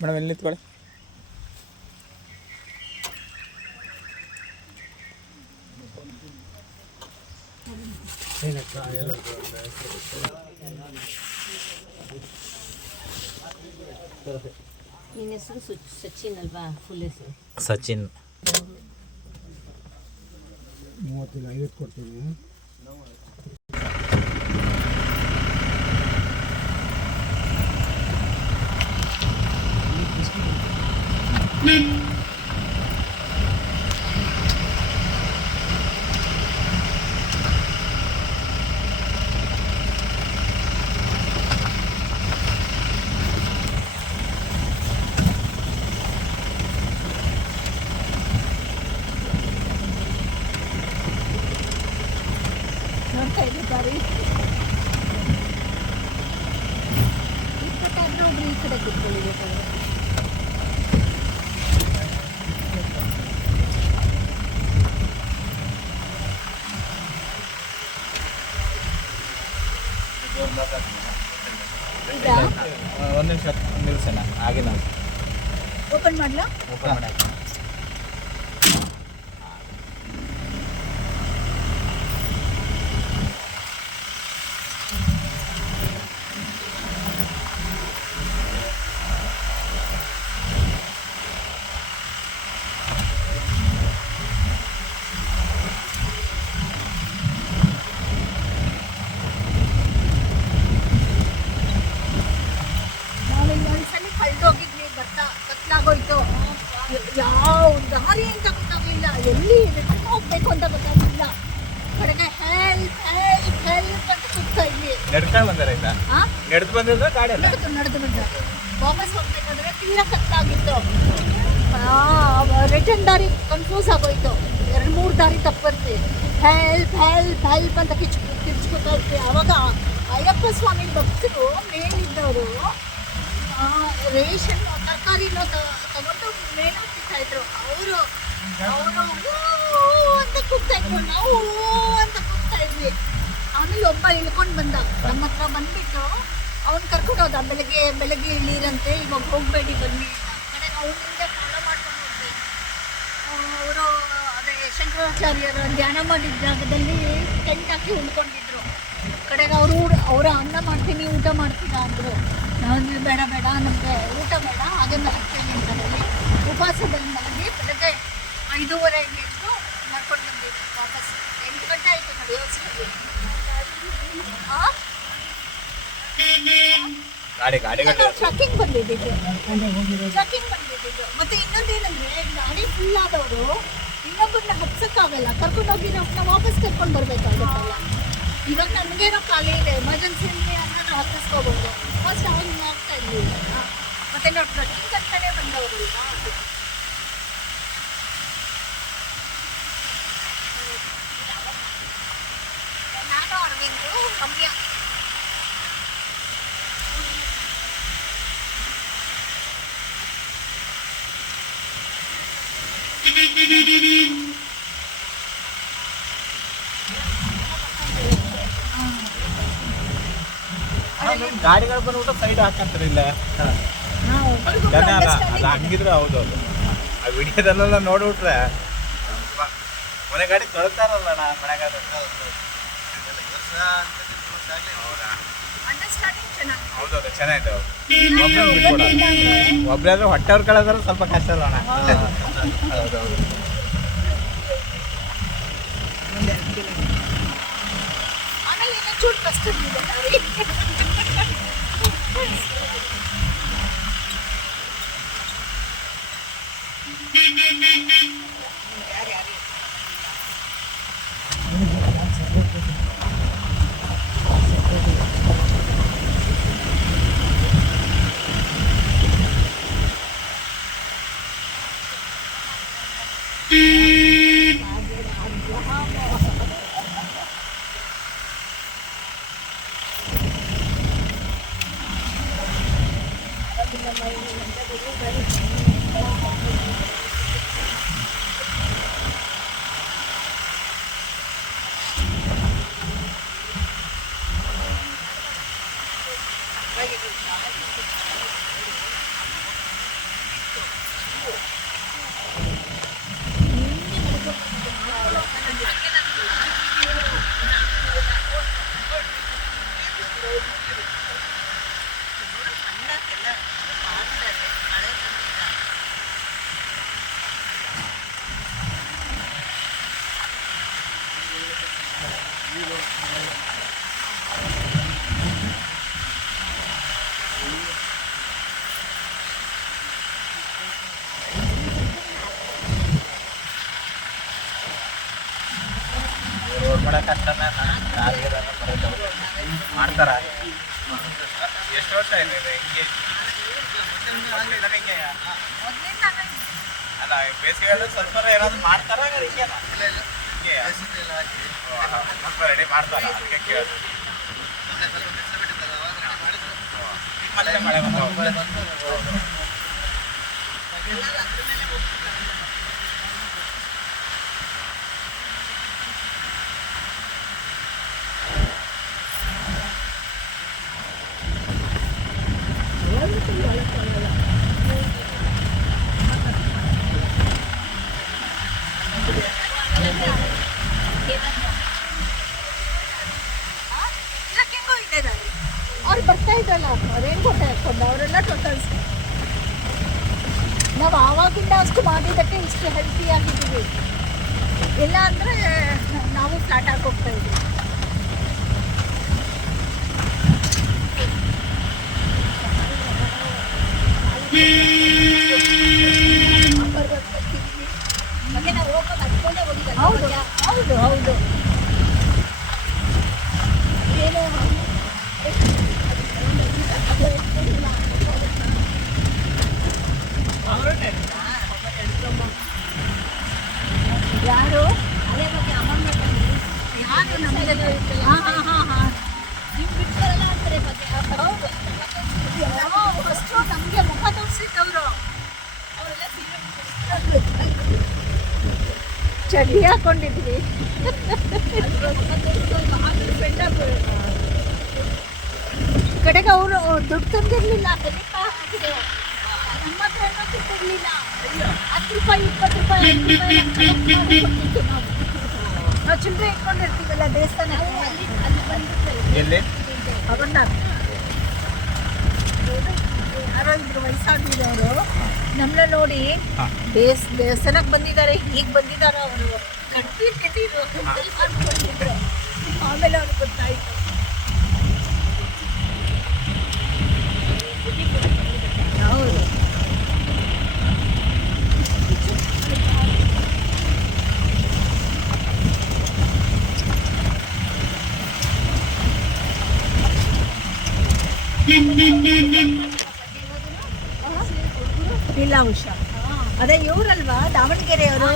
Madam ಎಲ್ಲಿ ನಿಂತ್ಕೊಳ್ಳಿ. ನಿನ್ನ ಹೆಸರು ಸಚಿನ್ ಅಲ್ವಾ? ಫುಲ್ ಹೆಸರು ಸಚಿನ್. 30 ಕೊಡ್ತೀನಿ. ನೋಡ್ತಾ ಇದ್ದಾರೆ. ಇಪ್ಪತ್ತಾದ್ರೂ ಒಬ್ರು ಈ ಕಡೆ ಕೂತ್ಕೊಳ್ಳಿಬೇಕಾದ್ರೆ ಒಂದು ನಿಮಿಷ ಹಾಗೆ ನಾವು ಓಪನ್ ಮಾಡಲಾ? ಓಪನ್ ಮಾಡಿ. ಕಳೆದೋಗಿದ್ವಿ, ಬರ್ತಾ ಕತ್ಲಾಗೋಯ್ತು. ಯಾವ ದಾರಿ ಅಂತ ಗೊತ್ತಾಗಲಿಲ್ಲ, ಎಲ್ಲಿ ಹೋಗ್ಬೇಕು ಅಂತ ಗೊತ್ತಾಗಲಿಲ್ಲ. ಕಡೆಗೆ ಹೆಲ್ಪ್ ಹೆಲ್ಪ್ ಹೆಲ್ಪ್ ಅಂತ ಕೂಗ್ತಾ ಇದ್ವಿ. ನಡ್ಕೊಂಡು ಬಂದಾರ ಆಯ್ತಾ? ನಡೆದು ಬಂದಿದ್ರೆ ಗಾಡಿ ಅಲ್ಲ, ನಡೆದು ಬಂದ ವಾಪಸ್ ಹೋಗ್ಬೇಕಾದ್ರೆ ತೀರಾ ಕತ್ತಾಗಿತ್ತು. ರಿಟರ್ನ್ ದಾರಿ ಕನ್ಫ್ಯೂಸ್ ಆಗೋಯ್ತು. 2-3 ದಾರಿ ತಪ್ಪರ್ತಿ. ಹೆಲ್ಪ್ ಹೆಲ್ಪ್ ಹೆಲ್ಪ್ ಅಂತ ಕಿರ್ಚ್ಕೊತಾ ಇದ್ವಿ. ಆವಾಗ ಅಯ್ಯಪ್ಪ ಸ್ವಾಮಿ ಭಕ್ತರು ಮೇಲಿದ್ದವರು ರೇಷನ್ ತರಕಾರಿನೋ ತಗೊಂಡು ಮೇಲೆ ಹೋಗ್ತಾ ಇದ್ರು. ಅವರು ಅಂತ ಕೂಗ್ತಾ ಇದ್ರು, ನಾವು ಅಂತ ಕೂಗ್ತಾ ಇದ್ವಿ. ಆಮೇಲೆ ಒಬ್ಬ ಇಳ್ಕೊಂಡು ಬಂದ, ನಮ್ಮ ಹತ್ರ ಬಂದ್ಬಿಟ್ಟು ಅವ್ನು ಕರ್ಕೊಂಡು ಹೋದ. ಬೆಳಗ್ಗೆ ಇಳೀರಂತೆ, ಇವಾಗ ಹೋಗಬೇಡಿ ಬನ್ನಿ. ಕಡೆಗೆ ಅವನಿಂದ ಫಾಲೋ ಮಾಡ್ಕೊಂಡು ಹೋದ್ವಿ. ಅವರು ಅದೇ ಶಂಕರಾಚಾರ್ಯರ ಧ್ಯಾನ ಮಾಡಿದ ಜಾಗದಲ್ಲಿ ಟೆಂಟ್ ಹಾಕಿ ಉಳ್ಕೊಂಡಿದ್ರು. ಕಡೆಗೆ ಅವರ ಅನ್ನ ಮಾಡ್ತೀನಿ, ಊಟ ಮಾಡ್ತೀರಾ ಅಂದರು. ನಾವು ಬೇಡ ನಮಗೆ ಊಟ ಬೇಡ, ಹಾಗೆ ಮಲಗ್ತೀನಿ ಅಂತ ಹೇಳಿ ಉಪವಾಸದಲ್ಲಿ ಮಲಗಿ ಬೆಳಗ್ಗೆ 5:30 ಎದ್ದು ಮಾಡ್ಕೊಂಡು ಬಂದಿದ್ವಿ. ವಾಪಸ್ 8 ಗಂಟೆ ಆಯಿತು ನಡೆಯೋಷ್ಟರಲ್ಲಿ. ಟ್ರಕ್ಕಿಂಗ್ ಬಂದಿದ್ದು. ಮತ್ತೆ ಇನ್ನೊಂದೇನಂದ್ರೆ, ಗಾಡಿ ಫುಲ್ ಆದವರು ಇನ್ನೊಬ್ಬರನ್ನ ಹತ್ಸಕ್ಕಾಗಲ್ಲ, ಕರ್ಕೊಂಡೋಗಿ ನಾವು ವಾಪಸ್ ಕರ್ಕೊಂಡು ಬರ್ಬೇಕಾಗುತ್ತಲ್ಲ. ಇವಾಗ ನಮಗೇನೋ ಖಾಲಿ ಇದೆ, ಎಮರ್ಜೆನ್ಸಿಯಲ್ಲಿ ಅನ್ನೋದು ಹತ್ತಿಸ್ಕೋಬೋದು. ಫಸ್ಟ್ ಅವ್ರು ಆಗ್ತಾ ಇರಲಿಲ್ಲ. ಮತ್ತೆ ನಾವು ಟ್ರಕ್ಕಿಂಗ್ ಅಂತಾನೆ ಬಂದವರು. ನಾನು ಅರವಿಂದು ರಮ್ಯಾ. ಗಾಡಿಗಳು ಬಂದ್ಬಿಟ್ಟು ಸೈಡ್ ಹಾಕಂತಾರೆ ಇಲ್ಲ ಜನ ಅಲ್ಲ, ಅದು ಹಂಗಿದ್ರೆ ಹೌದೌದು. ಆ ವಿಡಿಯೋದಲ್ಲೆಲ್ಲ ನೋಡ್ಬಿಟ್ರೆ ಮನೆ ಗಾಡಿ ತೊಳ್ತಾರಲ್ಲ ನಾ ಮನೆ ಗಾಡಿ ಹೌದೌದು ಚೆನ್ನಾಗಿದೆ. ಒಬ್ಬರಾದ್ರೂ ಹೊಟ್ಟೆ ಅವ್ರ ಕಳೆದ್ರೆ ಸ್ವಲ್ಪ ಕಷ್ಟ ಅಲ್ಲ ಅಣ್ಣ. ಹೌದೌದು. ಆಮೇಲೆ ಇನ್ನೊಂಚೂರು ಕಷ್ಟ ರೋಡ್ ಮಾಡಕ್ಕೆ ಕಷ್ಟನೇ ಮಾಡ್ತಾರ. ಎಷ್ಟು ವರ್ಷ ಇದೆ ಹಿಂಗೆ ಹಿಂಗೆ ಅಲ್ಲ ಬೇಸಿಗೆ ಸ್ವಲ್ಪ ಏನಾದ್ರು ಮಾಡ್ತಾರ ಹಿಂಗೇನ ಹಿಂಗೆ ಸ್ವಲ್ಪ ರೆಡಿ ಮಾಡ್ತಾರ ಅದಕ್ಕೆ ಕೇಳೋದು. ಮತ್ತೆ ಮಳೆ ಬಂದು ಅವ್ರು ಬರ್ತಾ ಇದ್ದಲ್ಲ ಅವ್ರೇನು ಕೊಟ್ಟೆ ಹಾಕೊಂಡು ಅವರೆಲ್ಲ ಟೋಟಲ್ಸ್ ನಾವು ಆವಾಗಿಂದ ಅಷ್ಟು ಮಾಡಿದ್ದಕ್ಕೆ ಇಷ್ಟು ಹೆಲ್ತಿ ಆಗಿದ್ದೀವಿ. ಇಲ್ಲ ಅಂದರೆ ನಾವು ಫ್ಲಾಟ್ ಆಗಿ ಹೋಗ್ತಾ ಇದ್ದೀವಿ. ಹೌದು ಹೌದು ಹೌದು ಏನೋ ಯಾರು ಅದೇ ಬಗ್ಗೆ ಯಾರು ನಮಗೆ ಹಾಂ ಹಾಂ ಹಾಂ ಹಾಂ ನೀವು ಬಿಡ್ತಾರಲ್ಲ ಅಂತಾರೆ ಬಗ್ಗೆ ಹೌದು ಫಸ್ಟು ನಮಗೆ ಮುಖ ತೋರಿಸಿದ್ದವರು ಅವರೆಲ್ಲ ಚಡ್ಡಿ ಹಾಕೊಂಡಿದ್ವಿ ಕಡೆಗೆ ಅವರು ದುಡ್ಡು ತಂದಿರಲಿಲ್ಲ ನಮ್ಮ ಹತ್ರ ಏನೋ ದುಡ್ಡಿರಲಿಲ್ಲ. 10 ರೂಪಾಯಿ 20 ರೂಪಾಯಿ 5 ರೂಪಾಯಿ ನಾವು ಚಿಲ್ಲರೆ ಇಟ್ಕೊಂಡಿರ್ತೀವಲ್ಲ ದೇವಸ್ಥಾನಕ್ಕೆ ಅಲ್ಲಿ ಬಂದಿರ್ತಾರೆ ಎಲ್ಲಿ ಅವನ್ನ ಯಾರೋ ಇದ್ರು ವಯಸ್ಸಾಗಿರೋರು ನಮ್ಮನ್ನ ನೋಡಿ ದೇವಸ್ಥಾನಕ್ಕೆ ಬಂದಿದ್ದಾರೆ ಹೀಗೆ ಬಂದಿದ್ದಾರೆ ಅವರು ಕಟ್ಟಿಟ್ಟಿದ್ರು ಅನ್ಕೊಂಡಿದ್ರು. ಆಮೇಲೆ ಅವ್ರಿಗೆ ಗೊತ್ತಾಯ್ತು. ಹೌದು ಇಲ್ಲ ಉಷಾ ಅದೇ ಇವರಲ್ವಾ ದಾವಣಗೆರೆಯವರು?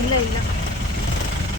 ಇಲ್ಲ ಇಲ್ಲ